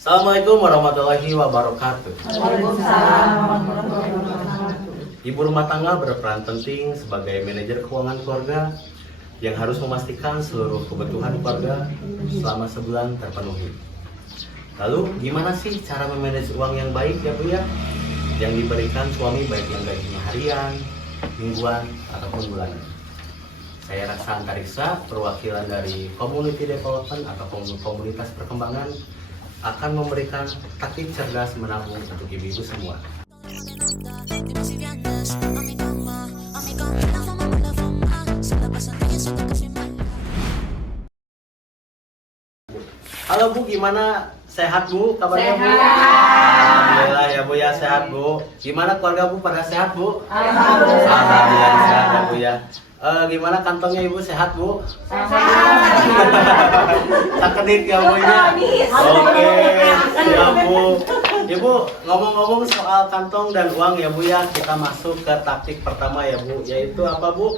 Assalamualaikum warahmatullahi wabarakatuh. Waalaikumsalam warahmatullahi wabarakatuh. Ibu rumah tangga berperan penting sebagai manajer keuangan keluarga yang harus memastikan seluruh kebutuhan keluarga selama sebulan terpenuhi. Lalu gimana sih cara memanage uang yang baik ya Bu ya? Yang diberikan suami baik yang gajinya harian, mingguan, ataupun bulanan. Saya Raksa Antariksa, perwakilan dari Community Development atau komunitas perkembangan akan memberikan taktik cerdas menabung untuk ibu-ibu semua. Halo Bu, gimana? Sehat Bu? Kabarnya Bu? Alhamdulillah ya Bu ya, sehat Bu. Gimana keluarga Bu, pada sehat Bu? Alhamdulillah sehat ya Bu ya. Gimana kantongnya Ibu, sehat Bu? Sakedit ya Bu ya? Oke, siap Bu. Ibu, ngomong-ngomong soal kantong dan uang ya Bu ya, kita masuk ke taktik pertama ya Bu, yaitu apa Bu?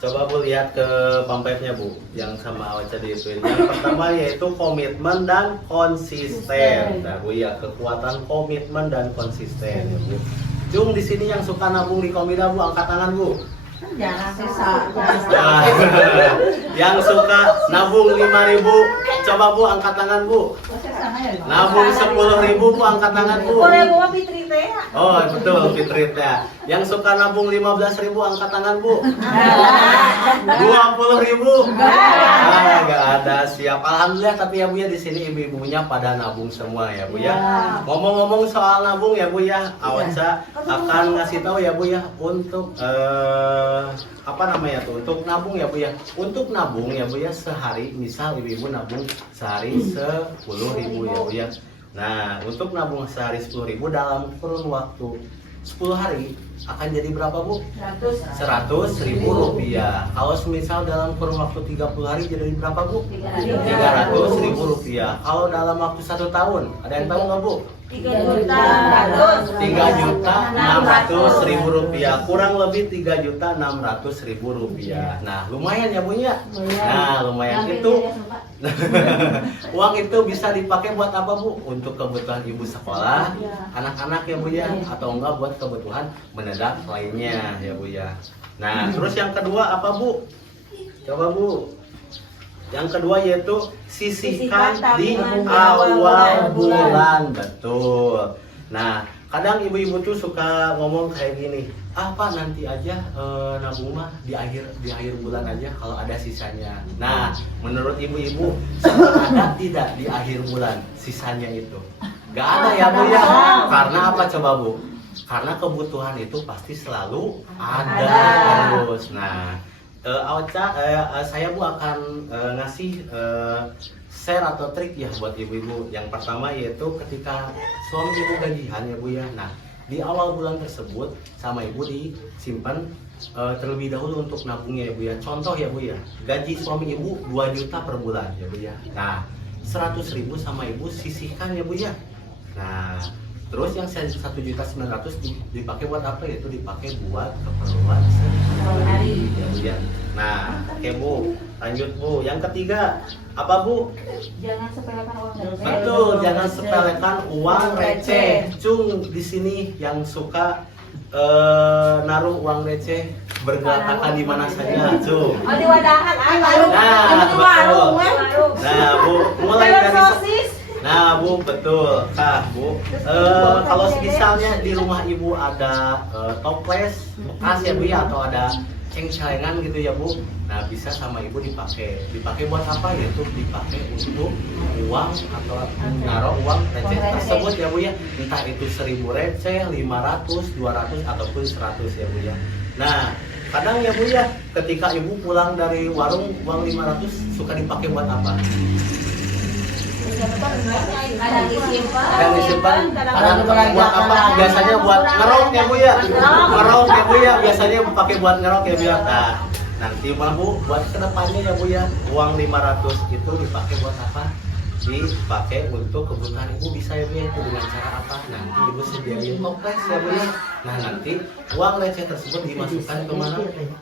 Coba Bu lihat ke pamfletnya Bu, yang sama Awaca di itu. Yang pertama yaitu komitmen dan konsisten. Nah Bu ya, kekuatan komitmen dan konsisten ya Bu. Cung di sini yang suka nabung di Komida Bu, angkat tangan Bu. Jangan sisa. Nah, yang suka nabung 5.000, coba Bu angkat tangan Bu. Nabung 10.000 Bu, angkat tangan Bu. Oh betul, Fitri ya. Yang suka nabung 15.000, angkat tangan Bu. 20.000. Nggak ada, siap. Alhamdulillah, tapi ya Bu ya di sini ibu-ibunya pada nabung semua ya Bu ya. Ngomong-ngomong soal nabung ya Bu ya, Awaca akan ngasih tahu ya Bu ya untuk apa namanya tuh, untuk nabung ya Bu ya. Untuk nabung ya Bu ya sehari, misal ibu-ibu nabung sehari 10.000 ya Bu ya. Nah, untuk nabung sehari 10.000 dalam kurun waktu 10 hari akan jadi berapa Bu? 100.000 rupiah. Kalau misal dalam kurun waktu 30 hari jadi berapa Bu? 300.000 rupiah. Kalau dalam waktu 1 tahun, ada yang tahu nggak Bu? 3.600.000 rupiah, kurang lebih 3.600.000 rupiah. Nah, lumayan ya Bu ya. Nah, lumayan itu. Uang itu bisa dipakai buat apa Bu? Untuk kebutuhan ibu sekolah, anak-anak ya Bu ya, atau enggak buat kebutuhan mendadak lainnya ya Bu ya. Nah, terus yang kedua apa Bu? Coba Bu. Yang kedua yaitu sisihkan di awal bulan, betul. Nah, kadang ibu-ibu tuh suka ngomong kayak gini, Pak nanti aja nabung mah di akhir bulan aja kalau ada sisanya. Nah, menurut ibu-ibu ada tidak di akhir bulan sisanya itu? Gak ada ya Bu ya. Karena apa coba Bu? Karena kebutuhan itu pasti selalu ada terus. Nah, Awaca, saya Bu akan ngasih share atau trik ya buat ibu-ibu. Yang pertama yaitu ketika suami ibu gajian ya Bu ya. Nah, di awal bulan tersebut sama ibu disimpan terlebih dahulu untuk nabungnya ya Bu ya. Contoh ya Bu ya, gaji suami ibu 2 juta per bulan ya Bu ya. Nah, 100.000 sama ibu sisihkan ya Bu ya. Nah, terus yang 1.900.000 dipakai buat apa? Itu dipakai buat keperluan sehari ya Bu ya. Nah, oke Bu, lanjut Bu. Yang ketiga apa Bu? Jangan sepelekan uang receh. Betul, jangan sepelekan uang receh. Cung di sini yang suka naruh uang receh bergelatakan di mana saja, Cung. Oh, di wadahan, Nah, betul. Nah Bu, mulai dari Nah Bu, betul. Nah Bu, kalau misalnya di rumah ibu ada toples bekas ya Bu ya, atau ada ceng-celengan gitu ya Bu. Nah bisa sama ibu dipakai. Dipakai buat apa? Yaitu dipakai untuk uang atau naruh uang receh tersebut ya Bu ya. Entah itu 1.000 receh, 500, 200 ataupun 100 ya Bu ya. Nah kadang ya Bu ya, ketika ibu pulang dari warung uang 500 suka dipakai buat apa? Kadang disimpan, kadang buat apa? Biasanya buat ngerok ya Bu ya. Ngerok ya Bu ya, biasanya pakai buat ngerok ya Bu ya. Nah, nanti mah Bu buat kedepannya ya Bu ya, uang 500 itu dipakai buat apa? dipakai untuk kebutuhan ibu bisa ya Bu ya. Itu dengan cara apa? Nanti ibu sediain toples ya Bu ya. Nah nanti uang receh tersebut dimasukkan ke mana?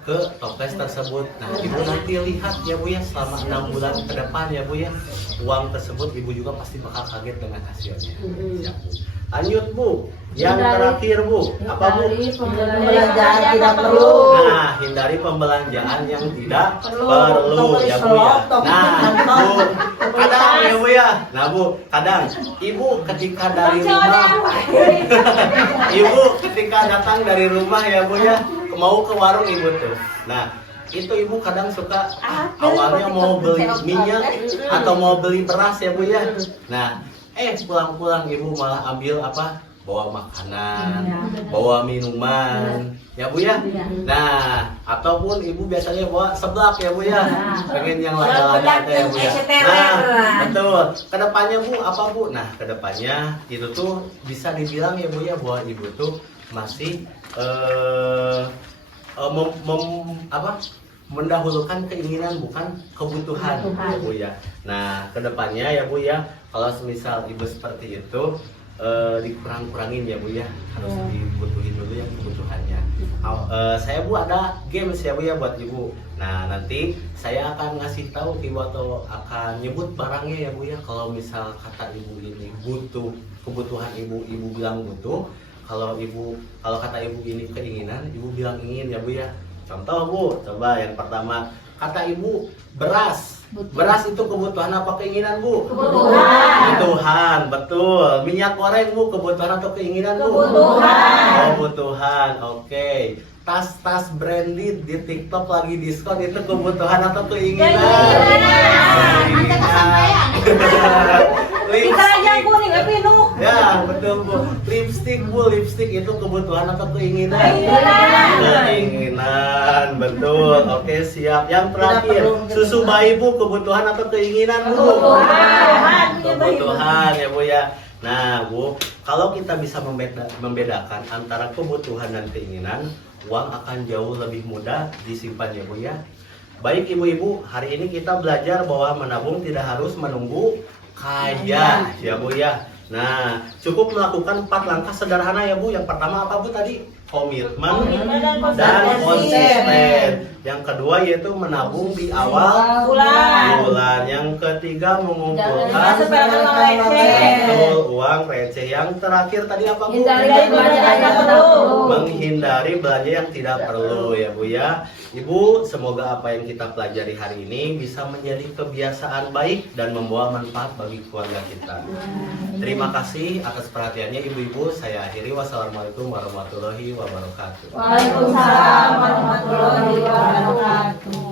Ke toples tersebut. Nah ibu nanti lihat ya Bu ya selama 6 bulan ke depan ya Bu ya. Uang tersebut ibu juga pasti bakal kaget dengan hasilnya. Siap Bu. Lanjut Bu. Yang terakhir Bu, apa Bu? Pembelanjaan tidak perlu. Nah, hindari pembelanjaan yang tidak perlu ya Bu ya. Nah, Bu, kadang ya Bu ya. Nah Bu, kadang ibu ketika dari rumah, ibu ketika datang dari rumah ya Bu ya, mau ke warung ibu tuh. Nah, itu ibu kadang suka awalnya mau beli minyak atau mau beli beras ya Bu ya. Nah, pulang-pulang ibu malah ambil apa? Bawa makanan, bawa minuman, ya Bu ya. Nah, ataupun ibu biasanya bawa seblak ya Bu ya. Pengen yang lada-lada ya Bu ya. Nah, betul. Kedepannya Bu, apa Bu? Nah, kedepannya itu tuh bisa dibilang ya Bu ya bahwa ibu tuh masih mendahulukan keinginan bukan kebutuhan ya Bu ya. Nah, kedepannya ya Bu ya, kalau semisal ibu seperti itu dikurang-kurangin ya Bu ya, harus dibutuhin dulu yang kebutuhannya. Saya Bu ada games ya Bu ya buat ibu. Nah nanti saya akan ngasih tahu ibu atau akan nyebut barangnya ya Bu ya. Kalau misal kata ibu ini butuh, kebutuhan ibu bilang butuh. Kalau kata ibu ini keinginan, ibu bilang ingin ya Bu ya. Contoh Bu, coba yang pertama kata ibu beras. Beras itu kebutuhan apa keinginan Bu? Kebutuhan, betul. Minyak goreng Bu, kebutuhan atau keinginan Bu? Kebutuhan, oke. Tas-tas branded di TikTok lagi diskon itu kebutuhan atau keinginan? Kita aja kuning tapi nu. Ya, betul Bu. Lipstick Bu, lipstick itu kebutuhan atau keinginan? Keinginan, betul. Oke, siap. Yang terakhir, susu bayi Bu, kebutuhan atau keinginan Bu? Kebutuhan ya Bu ya. Nah Bu, kalau kita bisa membedakan antara kebutuhan dan keinginan, uang akan jauh lebih mudah disimpan ya Bu ya. Baik ibu-ibu, hari ini kita belajar bahwa menabung tidak harus menunggu kaya ya Bu ya. Nah, cukup melakukan 4 langkah sederhana ya Bu. Yang pertama apa Bu tadi? Komitmen dan konsisten. Yang kedua yaitu menabung di awal bulan. Yang ketiga mengumpulkan uang receh. Yang terakhir tadi apa Bu? Menghindari belanja yang tidak perlu ya Bu ya. Ibu, semoga apa yang kita pelajari hari ini bisa menjadi kebiasaan baik dan membawa manfaat bagi keluarga kita. Terima kasih atas perhatiannya ibu-ibu. Saya akhiri. Wassalamualaikum warahmatullahi wabarakatuh. Waalaikumsalam warahmatullahi wabarakatuh.